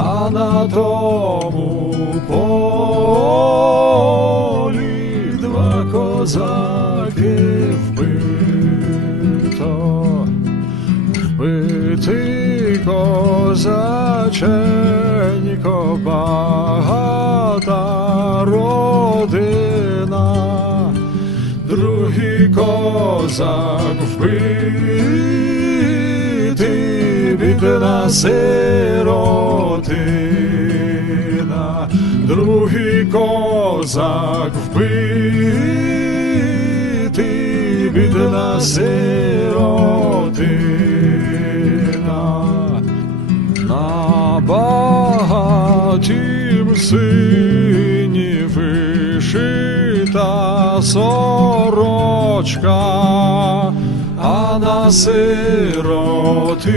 а на тому полі два козаки вбито. Бити козаченько багата родина, другий козак вбитий, бідна сиротина, другий козак вбитий, бідна сиротина, на багатім сині вишита сорочка, а на сироти